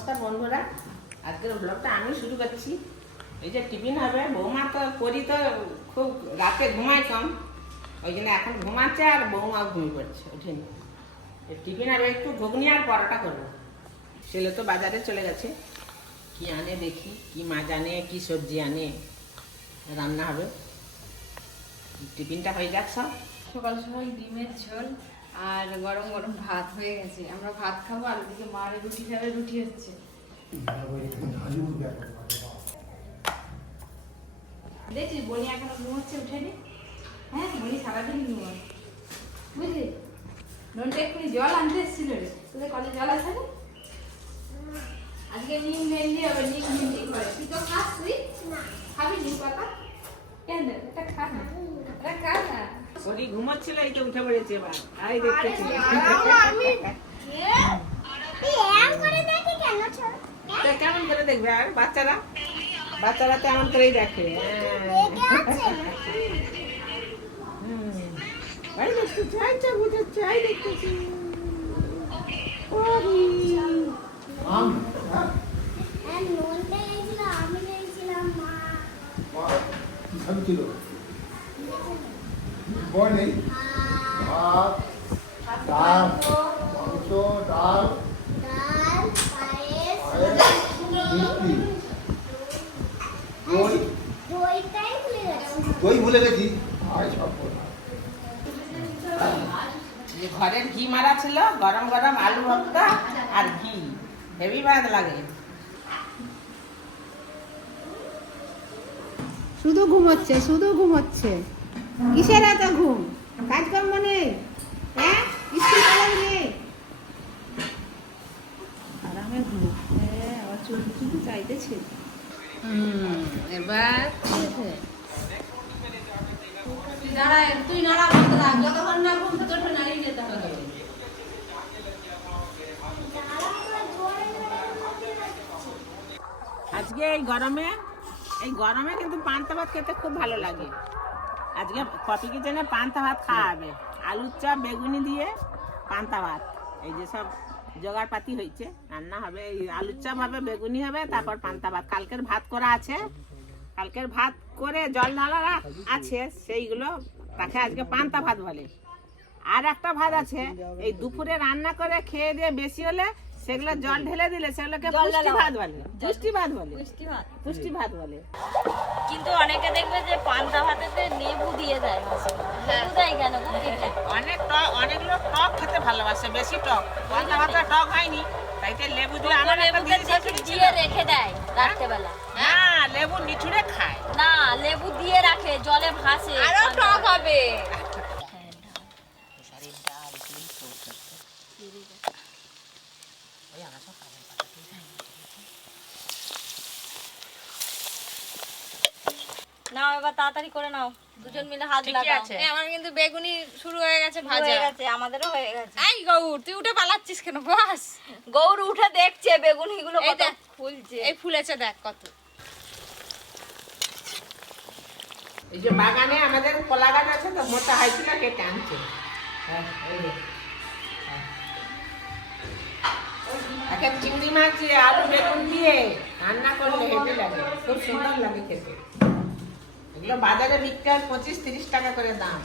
নমস্কার বন্ধুরা। আজকের ব্লগটা আমি শুরু করছি। এই যে টিফিন হবে, বৌমা তো করি তো খুব রাতে ঘুমাই কম। ওই জন্য এখন ঘুমাচ্ছে আর বৌমা ঘুমিয়ে পড়ছে ওঠেনি। টিফিন হবে একটু ঘুগনি আর পরোটা করব। ছেলে তো বাজারে চলে গেছে। কি আনে দেখি, কি মাছ আনে কি সবজি আনে, রান্না হবে। টিফিনটা হয়ে যাক সব। সকাল সকাল ডিমের ঝোল আর গরম গরম ভাত হয়ে গেছে। আমরা ভাত খাব আর ওদিকে মার রুটি খাবে রুটি হচ্ছে। দেখছিস বনি এখনও ঘুমোচ্ছে উঠেনি? হ্যাঁ বনি সারাদিন ঘুমোয়। বুঝলি? ননটা এক্ষুনি জল আনতে এসেছিল রে। তোদের কলে জল আছে না? আজকে নিম মেহেন্দি হবে নিম মেহেন্দি করে। তুই তো খাস তুই? খাবি নিম পাতা কেন এটা খা না। এটা খা না। ওরই ঘুমাচ্ছিল এই তো উঠে পড়েছে এবার। আই দেখতেছি কেমন করে দেখবে আর বাচ্চারা? বাচ্চারা তেমন করেই দেখে। হ্যাঁ। হুম। এই দেখতেছি, এই চোখ বুঝাচ্ছে, এই দেখতেছি। ওরে। আমি। ছিল। বয় ভাত ডাল মাংস ডাল দই। দই। ভুলে গেছি। আর সব ঘরের ঘি মারা ছিল গরম গরম আলু ভর্তা আর ঘি। হেভি ভাত লাগে। শুধু ঘুমোচ্ছে শুধু ঘুমোচ্ছে। কিসের এত ঘুম? কাজকর্ম নেই হ্যাঁ? স্কুল কলেজ নেই। আরামে ঘুম। হ্যাঁ আবার চুলকি কিন্তু চাইতেছে। হুম এবার দাঁড়া তুই নাড়া বন্ধ রাখ যতক্ষণ না ঘুম তো তোর নাড়িয়ে যেতে হবে। আজকে এই গরমে এই গরমে কিন্তু পান্তা ভাত খেতে খুব ভালো লাগে। আজকে কপি কিচেনে পান্তা ভাত খাওয়াবে। আলুর চপ বেগুনি দিয়ে পান্তা ভাত। এই যে সব জোগাড়পাতি হয়েছে। রান্না হবে এই আলুর চপ হবে বেগুনি হবে তারপর পান্তা ভাত। কালকের ভাত করা আছে। কালকের ভাত করে জল ঢালা আছে সেইগুলো তাকে আজকে পান্তা ভাত বলে। আর একটা ভাত আছে এই দুপুরে রান্না করে খেয়ে দিয়ে বেশি হলে সেগুলো জল ঢেলে দিলে সেগুলোকে পুষ্টি ভাত বলে। পুষ্টি ভাত বলে। পুষ্টি ভাত বলে। কিন্তু অনেকে দেখবে যে পান্তা ভাতেতে লেবু দিয়ে দেয় লেবু দেয় কেন? অনেক টক অনেক লোক টক খেতে ভালোবাসে বেশি টক। পান্তা ভাতটা টক হয়নি তাইতে লেবু দিয়ে আমার একটা। দিয়ে রেখে দেয় রাত্রেবেলা। না লেবু নিচুড়ে খায়। না লেবু দিয়ে রাখে জলে ভাসে আরও টক হবে। নাও এবার তাড়াতাড়ি করে নাও। দুজন মিলে হাত লাগাও। আছে। আমার কিন্তু বেগুনি শুরু হয়ে গেছে ভাজা। হয়ে গেছে আমাদেরও হয়ে গেছে। এই গৌর তুই উঠে পালাচ্ছিস কেন বাস? গৌর উঠে দেখছে বেগুনিগুলো এই কত ফুলছে এই ফুলেছে দেখ কত। এই যে বাগানে আমাদের কলা গাছ আছে তো মোটা হয়েছিল কেটে আনছে? হ্যাঁ। হ্যাঁ। একে চিংড়ি মাছ আলু বেগুন দিয়ে রান্না করলে হেঁটে লাগে খুব সুন্দর লাগে খেতে। এগুলো বাজারে বিক্রি পঁচিশ তিরিশ টাকা করে দাম।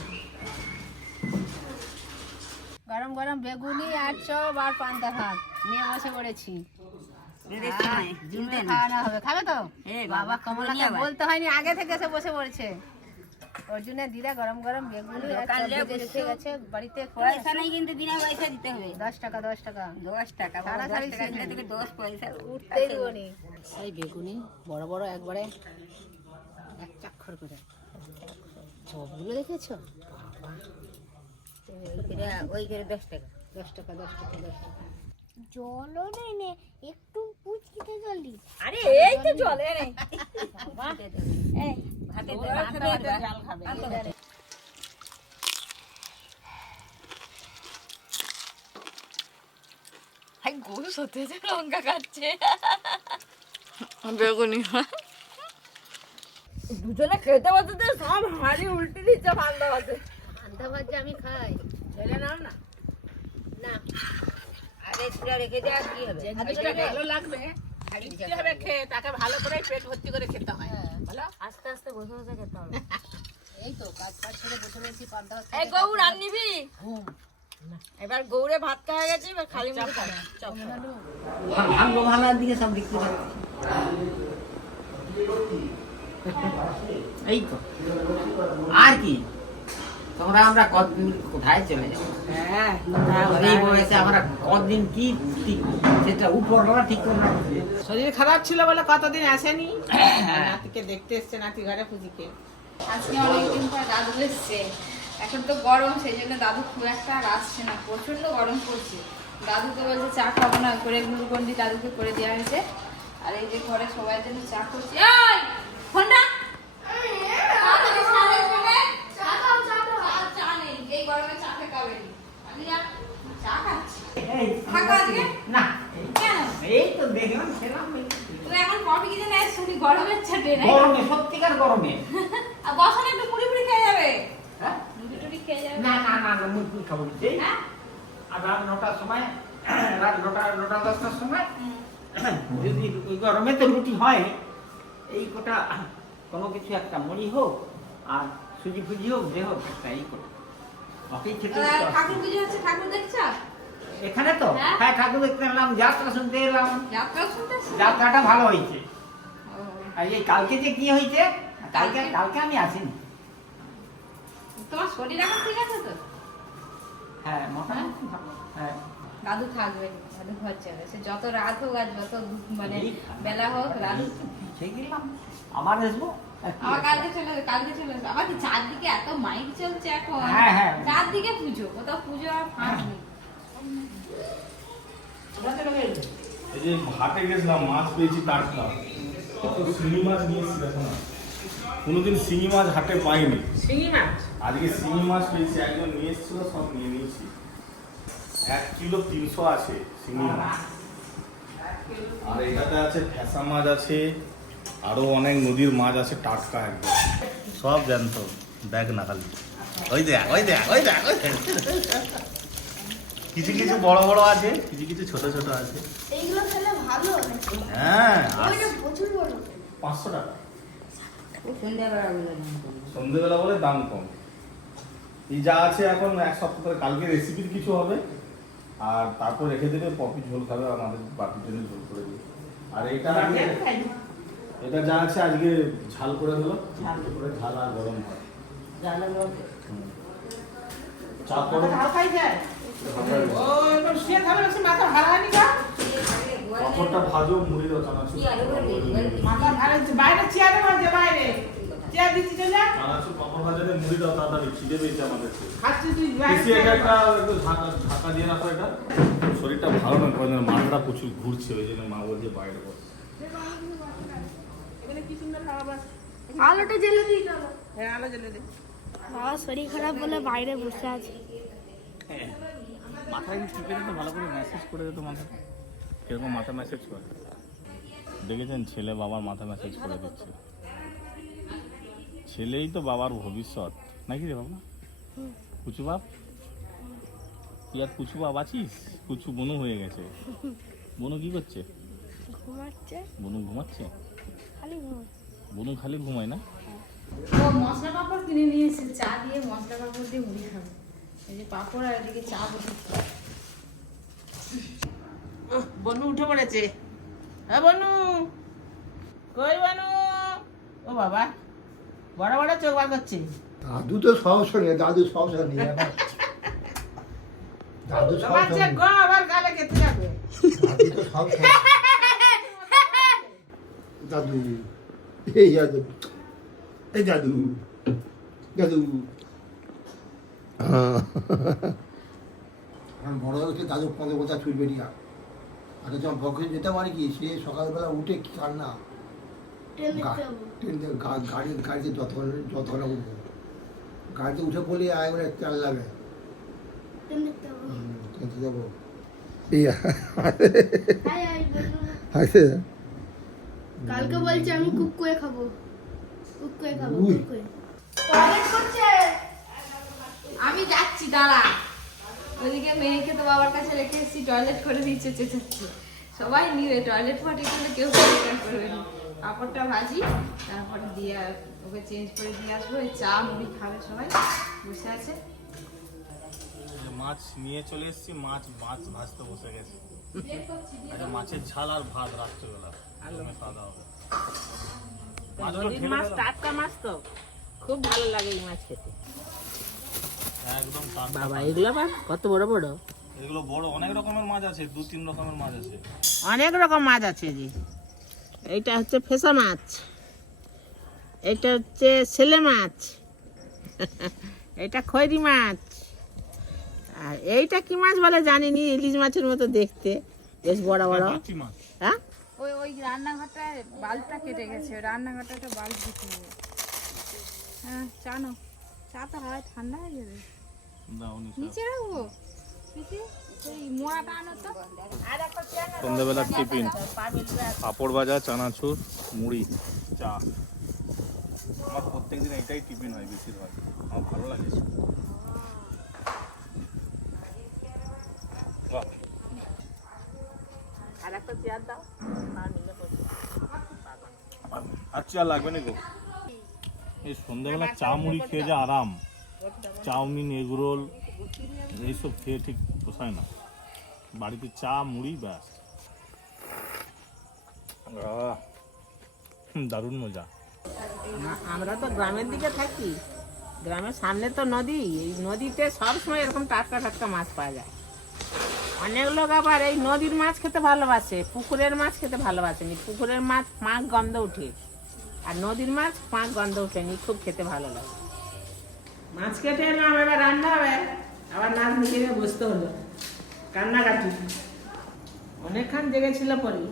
গরম গরম বেগুনি আর চপ আর পান্তা ভাত নিয়ে বসে পড়েছি। খাওয়ানো হবে। খাবে তো? বাবা কমলাকে বলতে হয়নি আগে থেকে এসে বসে পড়েছে। অর্জুনের দিদা গরম গরম বেগুনি গেছে। বাড়িতে পয়সা নেই কিন্তু বিনা পয়সা দিতে হবে। দশ টাকা দশ টাকা। দশ টাকা দশ পয়সা উঠতেই দিবনি এই বেগুনি বড় বড় একবারে এক চাক্ষর করে। চপগুলো দেখেছ? ওই করে দশ টাকা। দশ টাকা দশ টাকা দশ টাকা। জলও নেই নে একটু পুচকিতে জল দিস। আরে এই তো জলে রে ভাতে খাবে দুজনে খেতে বসতে সব হাঁড়ি উল্টে দিচ্ছে ভাতে। পান্তা ভাত যে আমি খাই। ছেলে নাও না। না। আর যেটা ভালো লাগবে হবে খেয়ে তাকে ভালো করে পেট ভর্তি করে খেতে হয়। বলো? আস্তে আস্তে বসে বসে খেতে হবে। এই তো কাজ কাজ ছেড়ে বসে রয়েছি পান্তা এই গৌর আর নিবি এবার গৌরে ভাত খাওয়া গেছে এবার খালি মুখে খাবে। চপ। ভাগ্য ভালোর দিকে সব বিক্রি করে। এই তো। আর কি? তোমরা আমরা কতদিন কোথায় চলে যাব? হ্যাঁ এই বয়সে আমরা কতদিন কি ঠিক সেটা উপরওয়ালা ঠিক করে শরীর খারাপ ছিল বলে কতদিন আসেনি? নাতিকে দেখতে এসছে নাতি ঘরে পুজিকে। আজকে অনেকদিন পর দাদু এসছে। এখন তো গরম সেই জন্য দাদু খুব একটা আর আসছে না। প্রচণ্ড গরম পড়ছে। দাদুকে বলছে চা খাব না। করে গ্লুকন্ডি দাদুকে করে দেওয়া হয়েছে। আর এই যে ঘরে সবাই জন্য চা করছে। গরমে সত্যিকার গরমে। বসানো একটু মুড়ি হ্যাঁ? মুড়ি খেয়ে যাবে। না না না না খাব হ্যাঁ? আর রাত নটার সময় রাত নটা নটা দশটার সময় যদি গরমে তো রুটি হয় এই কটা কোনো কিছু একটা মুড়ি হোক আর সুজি ফুজি হোক যে হোক একটা এই অফিস থেকে আর ঠাকুর পুজো হচ্ছে ঠাকুর দেখছ? এখানে তো? হ্যাঁ? হ্যাঁ ঠাকুর দেখতে এলাম যাত্রা শুনতে এলাম। যাত্রা শুনতে যাত্রাটা ভালো হয়েছে। আর এই কালকে যে কি হয়েছে? কালকে কালকে? আমি আসিনি। তোমার শরীর এখন ঠিক আছে তো? হ্যাঁ মোটামুটি ভালো। হ্যাঁ। দাদু থাকবে দাদু ঘর যাবে সে যত রাত হোক আর যত মানে বেলা হোক দাদু গেলাম। আবার আসব? আমার কালকে চলে কালকে চলে যাবে আবার চারদিকে এত মাইক চলছে এখন। হ্যাঁ, হ্যাঁ। চারদিকে পুজো কোথাও পুজো আর ফাঁক নেই। এই যে হাটে গেছিলাম মাছ পেয়েছি টাটকা তো শিঙি মাছ নিয়ে দেখো না কোনোদিন শিঙি মাছ হাটে পাইনি। শিঙি মাছ? আজকে শিঙি মাছ পেয়েছি একজন নিয়ে এসেছিল সব নিয়ে নিয়েছি। এক কিলো তিনশো আছে শিঙি মাছ। আর এটাতে আছে ফ্যাসা মাছ আছে আরও অনেক নদীর মাছ আছে টাটকা একদম। সব জ্যান্ত দেখ না খালি। ওই দেখ ওই দেখ ওই দেখ ওই দেখ। কিছু কিছু বড় বড় আছে কিছু কিছু ছোট ছোট আছে। এইগুলো খেলে ভালো হ্যাঁ প্রচুর বড়। পাঁচশো টাকা। সন্ধ্যেবেলা বলে দাম কম। এই যা আছে এখন এক সপ্তাহ কালকে রেসিপির কিছু হবে। আর তারপর রেখে দেবে পপি ঝোল খাবে আমাদের বাপির জন্য ঝোল করে দেবে। আর এটা। এটা যা আছে আজকে ঝাল করে হলো। ঝাল। করে ঝাল আর গরম হয় করো। ভাজো মুড়ি মাথা বাইরে চেয়ারে চলে পাপড় ভাজাতে মুড়ি তাড়াতাড়ি খিদে পেয়েছে আমাদের খাচ্ছি তুই বেশি এটা একটা একটু ঢাকা ঢাকা দিয়ে রাখো এটা। শরীরটা ভালো না কয়েকদিন মাথাটা প্রচুর ঘুরছে ওই জন্য মা বলছে বাইরে আলোটা হবে হ্যাঁ আলো জ্বলে দে। বাবা শরীর খারাপ বলে বাইরে বসে আছে। মাথায় টিপে দিতে ভালো করে মেসেজ করে দিত মাথা কীরকম মাথা মেসেজ করে? দেখেছেন ছেলে বাবার মাথা মেসেজ করে দিচ্ছে। ছেলেই তো বাবার ভবিষ্যৎ। নাকি রে বাবা? কুচু বাপ? তুই আর কুচু বাপ আছিস? কুচু বনু হয়ে গেছে। বনু কি করছে? ঘুমাচ্ছে। বনু ঘুমাচ্ছে? খালি বনু খালি ঘুমায় না? ও মশলা পাপড় কিনে নিয়ে এসেছে চা দিয়ে মশলা পাপড় দিয়ে মুড়ি খাবে। এই যে পাপড় আর এদিকে চা বসেছে। বনু উঠে পড়েছে। হ্যাঁ বনু কই বনু? ও বাবা। বড় বড় চোখ বার করছে। দাদু তো সমস্যা নেই দাদু সমস্যা নেই আমার। দাদু তোমার সমস্যা গো আবার গালে খেতে যাবে। দাদু তো সমস্যা- দাদু এই দাদু এই দাদু দাদু। বড় হচ্ছে দাদু পনেরো কথা ছুটবে নিয়ে আর যখন বকে যেতে পারে কি সে সকালবেলা উঠে কি কান্না? ট্রেন গা- দেখতে যাব ট্রেনে গা- গাড়ি গাড়িতে যতক্ষণ যতক্ষণ উঠবো। গাড়িতে উঠে পড়লে একবারে চাল লাগে। যাব ট্রেনতে যাব এই হাই হাই বন্ধু হাসে কালকে বলছে আমি কুক করে খাব। কুক করে খাব উই। কুক করে। টয়লেট করছে? আমি যাচ্ছি দাঁড়া। ওদিকে মেয়েকে তো বাবার কাছে রেখে এসেছি টয়লেট করে দিচ্ছে চেঁচাচ্ছে। সবাই নিবে টয়লেট করলে কেউ পরিষ্কার করবে না। কাপড়টা ভাজি তারপরে দিয়ে ওকে চেঞ্জ করে দিয়ে আসব। এই চা মুড়ি খাবে সবাই বসে আছে। মাছ নিয়ে চলে এসেছি মাছ মাছ ভাজতে বসে গেছে। একটা মাছের ঝাল আর ভাত রাত্রেবেলা খাওয়া হবে। মাছগুলো নদীর ঢেলে মাছ টাটকা মাছ তো। খুব ভালো লাগে এই মাছ খেতে। একদম বাবা এগুলো আবার কত বড় বড়? এগুলো বড় অনেক রকমের মাছ আছে দু তিন রকমের মাছ আছে। অনেক রকম মাছ আছে জি এইটা হচ্ছে ফেসা মাছ। এটা হচ্ছে ছেলে মাছ। এটা খৈরি মাছ। আর এইটা কি মাছ বলে জানিনি ইলিশ মাছের মতো দেখতে। বেশ বড় বড়। হ্যাঁ? ওই ওই রান্নাঘরটায় বাল্বটা কেটে গেছে। রান্নাঘরটা একটা বাল্ব দিতে হ্যাঁ নাও। চা তো হয় ঠান্ডা হয়ে যাবে। নিচে রাখব? তো সন্ধ্যাবেলার টিফিন। পাঁপড় ভাজা, চানাচুর, মুড়ি, চা। আমার প্রত্যেকদিন এটাই টিফিন হয় বেশিরভাগ। আমার ভালো লাগে। আর চেয়ার লাগবে না গো? এই সন্ধ্যাবেলা চা, মুড়ি খেয়ে যা আরাম। চাউমিন এগরোল এইসব খেয়ে ঠিক পোষায় না। বাড়িতে চা, মুড়ি, ব্যাস। দারুণ মজা। আমরা তো গ্রামের দিকে থাকি। গ্রামের সামনে তো নদী। এই নদীতে সবসময় এরকম টাটকা টাটকা মাছ পাওয়া যায়। অনেক লোক আবার এই নদীর মাছ খেতে ভালোবাসে, পুকুরের মাছ খেতে ভালোবাসেনি। পুকুরের মাছ পাঁক গন্ধ উঠে। আর নদীর মাছ পাঁক গন্ধ উঠেনি, খুব খেতে ভালো লাগে। মাছ কেটে এলাম এবার রান্না হবে। আবার নাচ নিচে বসতে হলো। কান্নাকাটি। অনেকক্ষণ জেগেছিল পরি।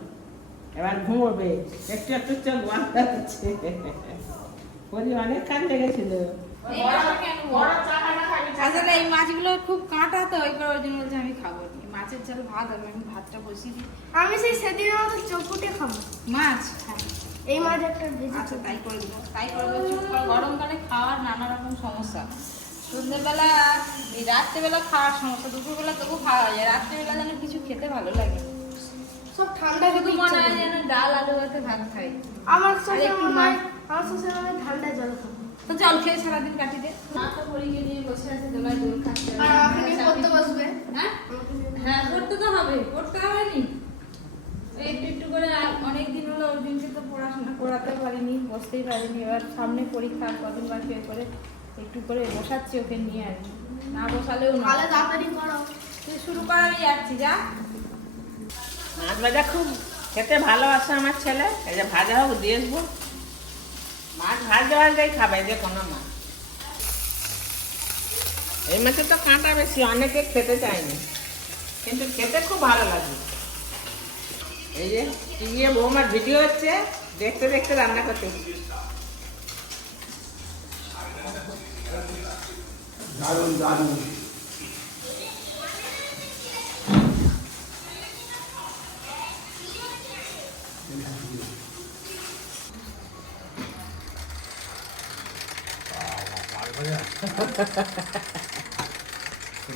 এবার ঘুমোবে। একটু একটু চোখ বন্ধ হচ্ছে পরি অনেকক্ষণ জেগেছিল। আসলে এই মাছগুলো খুব কাঁটা তো ওই করে ওই জন্য বলছে আমি খাব মাছের ঝাল ভাত হবে আমি ভাতটা বসিয়ে দিই। আমি সেই সেদিনের মতো চকুটে খাব। মাছ হ্যাঁ। এই মাছ একটা ভেজে আচ্ছা তাই করে দেবো তাই করে দেবো চুপ করে গরমকালে খাওয়ার নানা রকম সমস্যা। সন্ধ্যেবেলা রাত্রেবেলা খাওয়ার সমস্যা দুপুরবেলা তবু খাওয়া যায় রাত্রেবেলা যেন কিছু খেতে ভালো লাগে। সব ঠান্ডা শুধু খেতে মনে হয় যেন ডাল আলু ভাতে ভাত খাই। আমার মনে হয় আমার শ্বশুর মনে ঠান্ডা জল খাব। তো জল খেয়ে সারাদিন কাটি দে। মাথা পরিয়ে নিয়ে বসে আছে দোলায় দোল খাচ্ছে। আর আমাকে পড়তে বসবে। হ্যাঁ? হ্যাঁ পড়তে তো হবে পড়তে হবে নি একটু একটু করে আর অনেক দিন হলো তো পড়াশোনা করাতে পারিনি বসতেই পারিনি। এবার সামনে পরীক্ষা আর কদিন করে একটু করে বসাচ্ছি ওকে নিয়ে আর কি। না বসালেও না। তাহলে তাড়াতাড়ি করো। তুই শুরু করারই যাচ্ছি যা। মাছ ভাজা খুব খেতে ভালোবাসে আমার ছেলে। এই যে ভাজা হোক দিয়ে আসব মাছ ভাজতে ভাজতেই খাবে যে কোনো মাছ। এই মাছের তো কাঁটা বেশি অনেকে খেতে চায়নি। কিন্তু খেতে খুব ভালো লাগে। এই যে টিভিতে বৌমার ভিডিও হচ্ছে, দেখতে দেখতে রান্না করতে। দারুণ দারুণ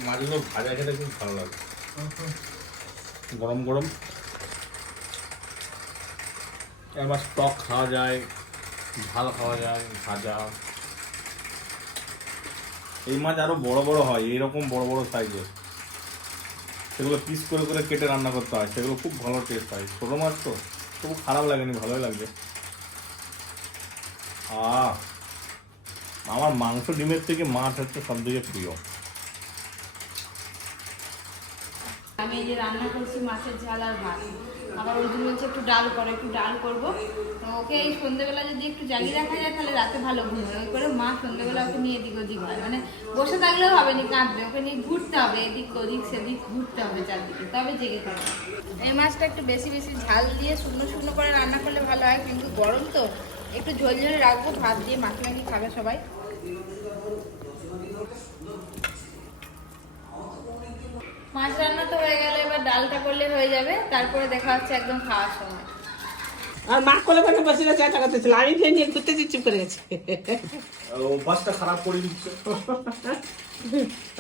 মাছগুলো ভাজা খেতে খুব ভালো লাগে। গরম গরম। এবার টক খাওয়া যায়, ঝাল খাওয়া যায়, ভাজা। এই মাছ আরও বড় বড় হয়, এইরকম বড় বড় সাইজের সেগুলো পিস করে করে কেটে রান্না করতে হয়, সেগুলো খুব ভালো টেস্ট হয়। ছোটো মাছ তো, খুব খারাপ লাগেনি, ভালোই লাগবে। আহ, আমার মাংস ডিমের থেকে মাছ হচ্ছে সব থেকে প্রিয়। আমি এই যে রান্না করছি মাছের ঝাল আর ভাত। আবার ওই জন্য বলছে একটু ডাল করো, একটু ডাল করব। ওকে এই সন্ধ্যেবেলা যদি একটু জাগিয়ে রাখা যায়, তাহলে রাতে ভালো ঘুম হয়। ওই করে মা সন্ধ্যেবেলা ওকে নিয়ে এদিক ওদিক হয়। মানে বসে থাকলেও হবে না, কাঁদবে। ওকে নিয়ে ঘুরতে হবে, এদিক ওদিক, সেদিক ঘুরতে হবে চারদিকে। তবে জেগে থাকবে এই মাছটা একটু বেশি বেশি ঝাল দিয়ে শুকনো শুকনো করে রান্না করলে ভালো হয়। কিন্তু গরম তো, একটু ঝোল ঝোলে রাখব, ভাত দিয়ে মাখি মাখি খাবে সবাই। মাছ রান্না তো হয়ে গেলে এবার ডালটা করলে হয়ে যাবে। তারপরে দেখা হচ্ছে একদম খাওয়ার সময়। আর মা কোলে করে বসে করতেছিল আমি নিয়ে ঘুরতে চুপ করে গেছি। অভ্যাসটা খারাপ করে দিচ্ছে।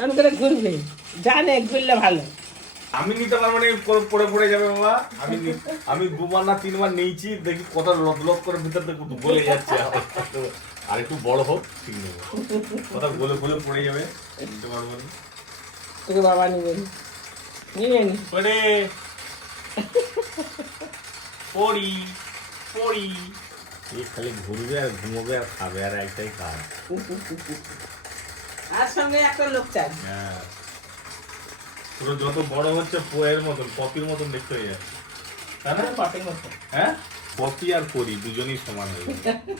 আমি করে ঘুরবে? জানে ঘুরলে ভালো। আমি নিতে পারব না পড়ে- পড়ে যাবে বাবা। আমি নি- আমি দুবার না তিনবার নিয়েছি দেখি কত লদ লদ করে ভিতর থেকে গলে যাচ্ছে আর একটু বড় হোক ঠিক নেব কথা গলে গলে পড়ে যাবে নিতে পারব না। তোকে বাবা নিবে নিবে নি। পড়ে পড়ি পড়ি। এই খালি ঘুরবে আর ঘুমোবে আর খাবে আর একটাই কাজ। আর সঙ্গে একটা লোক চাই। হ্যাঁ। পুরো যত বড় হচ্ছে পোয়ের মতন কপির মতন দেখতে হয়ে যাচ্ছে। তাই না? হ্যাঁ? পপি আর পরি দুজনেই সমান হয়ে যাবে।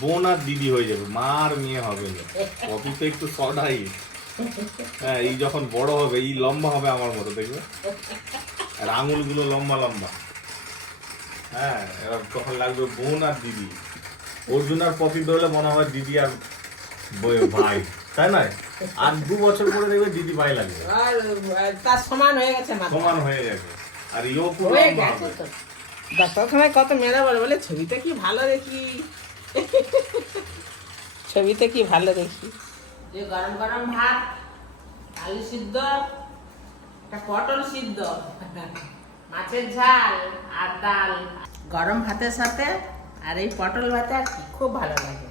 বোন আর দিদি হয়ে যাবে মা আর মেয়ে হবে না। পপি তো একটু হাইট হ্যাঁ এই যখন বড় হবে এই লম্বা হবে আমার মতো দেখবে? আর আঙুলগুলো লম্বা লম্বা। হ্যাঁ এবার তখন লাগবে বোন আর দিদি। অর্জুন আর পপি বেরোলে মনে হয় দিদি আর ভাই। তাই না আর দু বছর পরে দেখবে দিদি ভাই লাগবে। তার সমান হয়ে গেছে সমান হয়ে যাবে আর ইও পুরো লম্বা গেছে হবে। তো। ডাক্তারখানায় কত মেয়েরা বলে বলে ছবিতে কি ভালো দেখি? ছবিতে কি ভালো দেখি? যে গরম গরম ভাত, আলু সিদ্ধ, একটা পটল সিদ্ধ, মাছের ঝাল আর ডাল। গরম ভাতের সাথে আর এই পটল ভাতে খুব ভালো লাগে।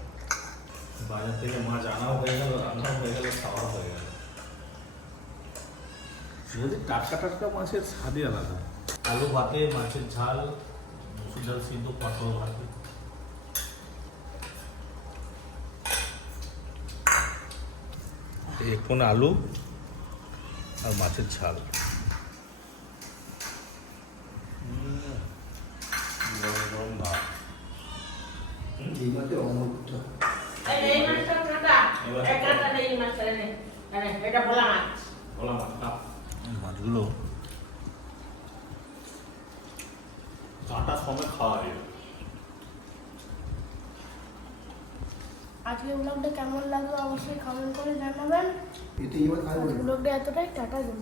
বাজার থেকে মাছ আনাও হয়ে গেল, রান্নাও হয়ে গেল হয়ে গেল। যদি টাটকা টাটকা মাছের স্বাদই আলাদা। আলু ভাতে মাছের ঝাল সিদ্ধ, পটল ভাতে। এখন আলু আর মাছের ঝাল। গরম গরম ভাত এই মাসে অমৃত এই এই মাছটা কাটা এই কাটা এই মাছটা নে নে, এটা ভোলা মাছ বলা মাছ মাছগুলো কাটা সময় খাওয়া যায় ব্লগটা কেমন লাগল অবশ্যই কমেন্ট করে জানাবেন। ব্লগটা এতটাই টাটা গুড